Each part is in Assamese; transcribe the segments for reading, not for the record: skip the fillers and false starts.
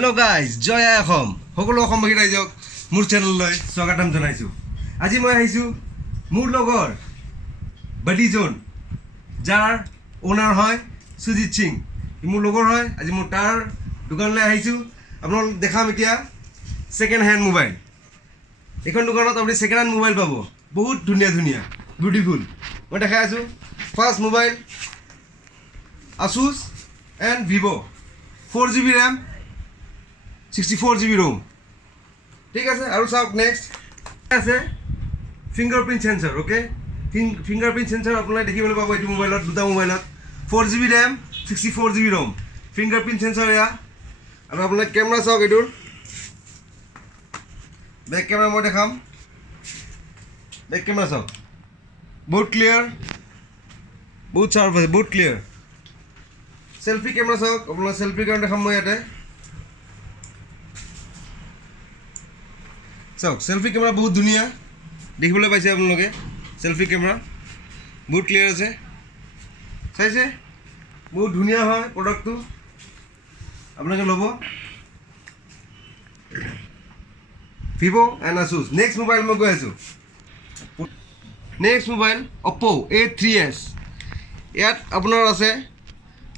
Hello guys, Joy Ahom. Hokolo Homi Rajok, Murchel, Sogatam Janaisu. Ajima Hisu, Murlogor, Buddy Zone, Jar, Owner Hoy, Suji Ching, Imulogor Hoy, Ajimutar, Duganla Hisu, Abnol Dekamitia, second hand mobile. Ekon Duganot of the second hand mobile babo, Boot Dunia, beautiful. What I have first mobile, Asus and Vivo, 4GB RAM. 64GB ROM ঠিক আছে আৰু চাওক নেক্সট আছে ফিংগাৰপ্ৰিন্ট সেন্সৰ ওকে ফিংগাৰপ্ৰিন্ট সেন্সৰ আপোনালোকে দেখিবলৈ পাব এইটো মোবাইলত দুটা মোবাইলত 4GB RAM 64GB ROM fingerprint সেন্সৰ এয়া আৰু আপোনালোকে কেমেৰা চাওক এইটোৰ বেক কেমেৰা মই দেখাম বেক কেমেৰা চাওক বহুত ক্লিয়াৰ বহুত শাৰ্প আছে বহুত ক্লিয়াৰ সেলফি কেমেৰা চাওক আপোনালোকে সেলফি কাৰণে দেখাম মই ইয়াতে So, selfie camera बहुत दुनिया देख बोले पैसे आप लोगे selfie camera बहुत clear है सही से बहुत दुनिया है प्रोडक्ट तो अपने के लोगों Vivo and Asus next mobile में गए सो next mobile Oppo A3s यार अपना रसे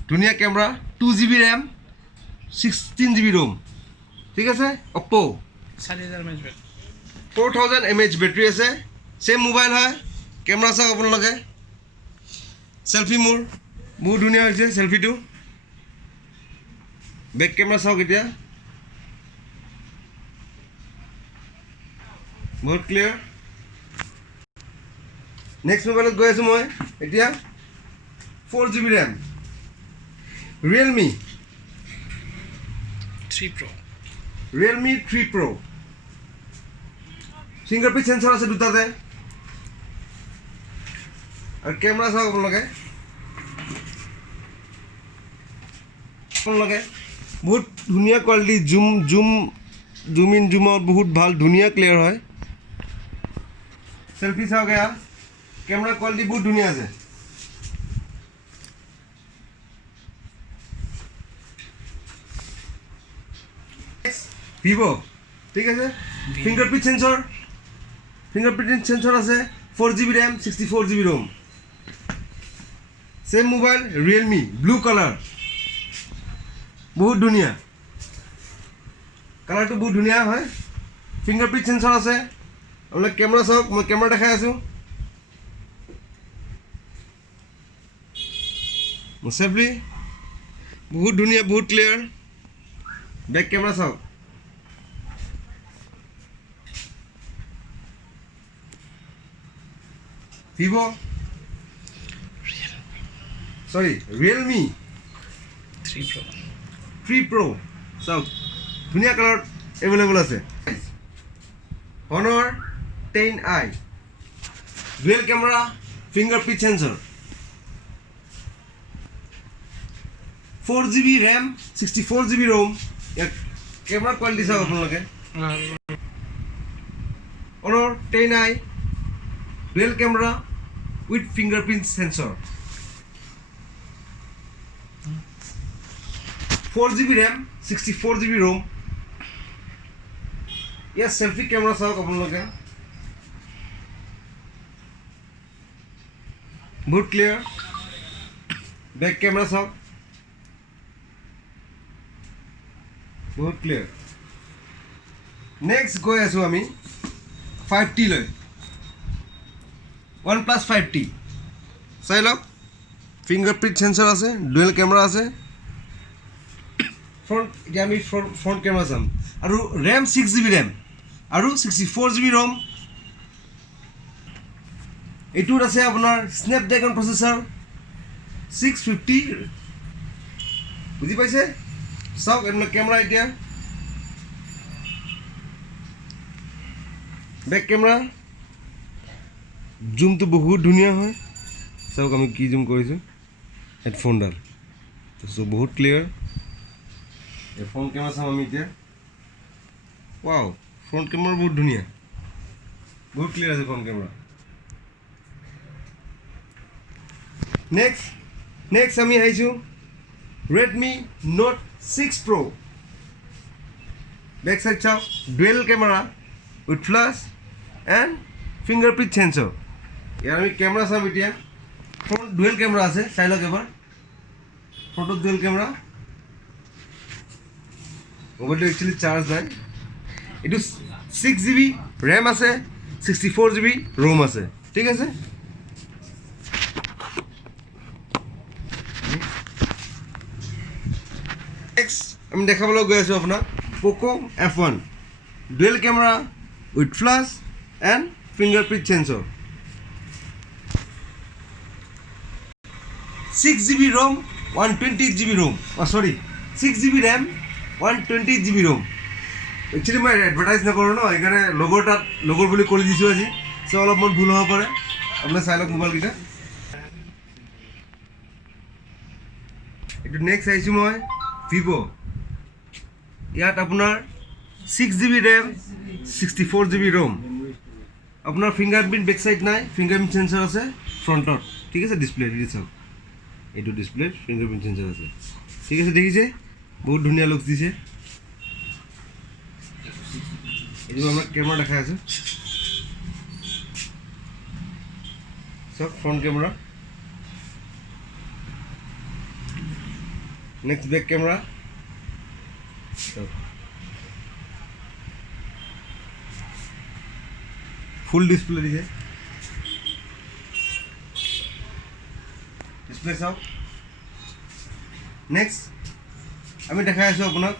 दुनिया camera 2GB RAM 16GB ROM ठीक है से Oppo 4000 mAh बैटरी আছে सेम मोबाइल है कैमरा सा अपन लगे सेल्फी मोर बहुत दुनिया है सेल्फी तो बैक कैमरा सा कितना बहुत क्लियर नेक्स्ट मोबाइल गए आसो मैं इतना 4GB RAM Realme 3 Pro fingerprint sensor আছে দুটাতে আর ক্যামেরা সব আপনাদের বহুত ধুনিয়া quality zoom in zoom out বহুত ভাল ধুনিয়া ক্লিয়ার হয় সেলফি চাও গয়া ক্যামেরা কোয়ালিটি বহুত ধুনিয়া আছে Vivo ঠিক আছে fingerprint sensor আছে 4GB RAM 64GB ROM same mobile Realme blue color बहुत दुनिया कलर तो बहुत दुनिया है fingerprint sensor আছে आपलोग कैमरा सब मैं कैमरा दिखाई आसू मुसेफली बहुत दुनिया बहुत क्लियर बैक कैमरा सब Vivo Realme 3 Pro so दुनिया कलर अवेलेबल আছে Honor 10i dual camera fingerprint sensor 4GB RAM 64GB ROM camera quality सब अपन लगे Honor 10i dual camera with fingerprint sensor 4GB RAM 64GB ROM yes selfie camera सब अपन लोग हैं बहुत क्लियर बैक कैमरा सब बहुत क्लियर नेक्स्ट गए आसो आमी 5T ले OnePlus 5T চাই লওক ফিংগারপ্রিন্ট সেন্সর আছে ডুয়েল ক্যামেরা আছে ফ্রন্ট আমি ফ্রন্ট ক্যামেরা চাম আৰু RAM 6GB RAM আৰু 64GB ROM এইটোত আছে আপোনাৰ স্ন্যাপড্ৰাগন প্ৰসেসৰ 650 বুজি পাইছে চাওক এনে ক্যামেৰা এতিয়া बैक कैमरा जूम तो बहुत धुनिया है सब आम कि जूम कर हेडफोन डाल तो सब बहुत क्लियर फ्रंट कैमरा चाम आम इतना वाओ फ्रंट कैमरा बहुत धुनिया बहुत क्लियर है फ्रंट कैमरा नेक्स्ट आम Redmi Note 6 Pro back side চাওক dual camera with flash and fingerprint sensor ইয়াৰ আমি কেমেৰা চাম এতিয়া ফ্ৰণ্ট ডুৱেল কেমেৰা আছে চাই লওক এবাৰ ফ্ৰণ্টত ডুৱেল কেমেৰা মোবাইলটো একচুৱেলি চাৰ্জ নাই এইটো 6GB ৰেম আছে 64GB ৰোম আছে ঠিক আছে নেক্সট আমি দেখাবলৈ গৈ আছোঁ আপোনাক Poco F1 dual camera with flash and fingerprint sensor 6GB ROM 128GB ROM 6GB RAM 128GB ROM actually মই এডভাৰটাইজ নকৰোঁ ন সেইকাৰণে লগৰ বুলি কৰি দিছোঁ আজি চ' অলপমান ভুল হ'ব পাৰে আপোনাৰ চাই লওক মোবাইলকেইটা এইটো নেক্সট আহিছোঁ মই ভিভ' ইয়াত আপোনাৰ 6GB ৰেম 64GB ৰোম আপোনাৰ ফিংগাৰপ্ৰিণ্ট বেক চাইড নাই ফিংগাৰপ্ৰিণ্ট চেঞ্চৰ আছে ফ্ৰণ্টত ঠিক আছে ডিছপ্লে দি চাওক এইটো ডিছপ্লে ফিংগাৰপ্ৰিণ্ট চেঞ্চৰ আছে ঠিক আছে দেখিছে বহুত ধুনীয়া লুক দিছে এইটো আমাক কেমেৰা দেখাই আছে চাওক front camera next back camera full display দিছে ডিছপ্লে চাওক নেক্সট আমি দেখাই আছোঁ আপোনাক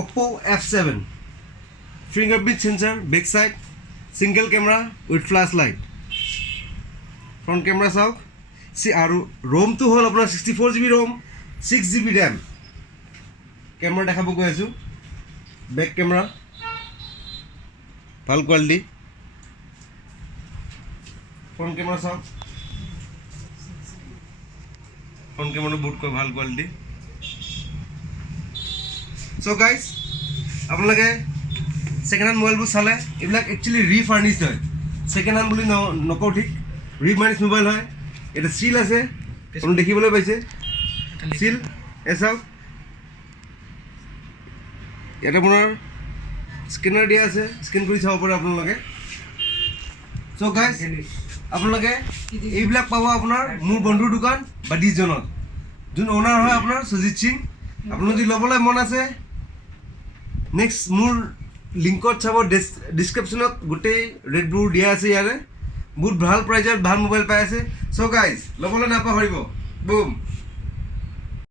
Oppo F7 fingerprint sensor back side single camera with flash light front camera চাওক আৰু ৰোমটো হ'ল আপোনাৰ 64GB Rome 6GB RAM camera দেখাব গৈ আছোঁ বেক কেমেৰা ভাল কোৱালিটি ফ্ৰণ্ট কেমেৰা চাওক ফ্ৰণ্ট কেমেৰাটো বহুত ভাল কোৱালিটি চ' গাইজ আপোনালোকে ছেকেণ্ড হেণ্ড মোবাইলবোৰ চালে এইবিলাক একচুৱেলি ৰিফাৰ্নিছড হয় ছেকেণ্ড হেণ্ড বুলি নকওঁ ঠিক ৰিফাৰ্নিছ মোবাইল হয় এটা চিল আছে আপুনি দেখিবলৈ পাইছে চিল চাওক ইয়াত আপোনাৰ স্কেনাৰ দিয়া আছে স্কেন কৰি চাব পাৰে আপোনালোকে চ' গাইজ আপোনালোকে এইবিলাক পাব আপোনাৰ মোৰ বন্ধুৰ দোকান বাদিজনত যোন অ'নাৰ হয় আপোনাৰ সুজিত সিং আপোনাৰ যদি ল'বলৈ মন আছে নেক্সট মোৰ লিংকত চাব ডিছক্ৰিপশ্যনত গোটেই ৰেটবোৰ দিয়া আছে ইয়াৰে বহুত ভাল প্ৰাইজত ভাল মোবাইল পাই আছে চ' গাইজ ল'বলৈ নাপাহৰিব বুম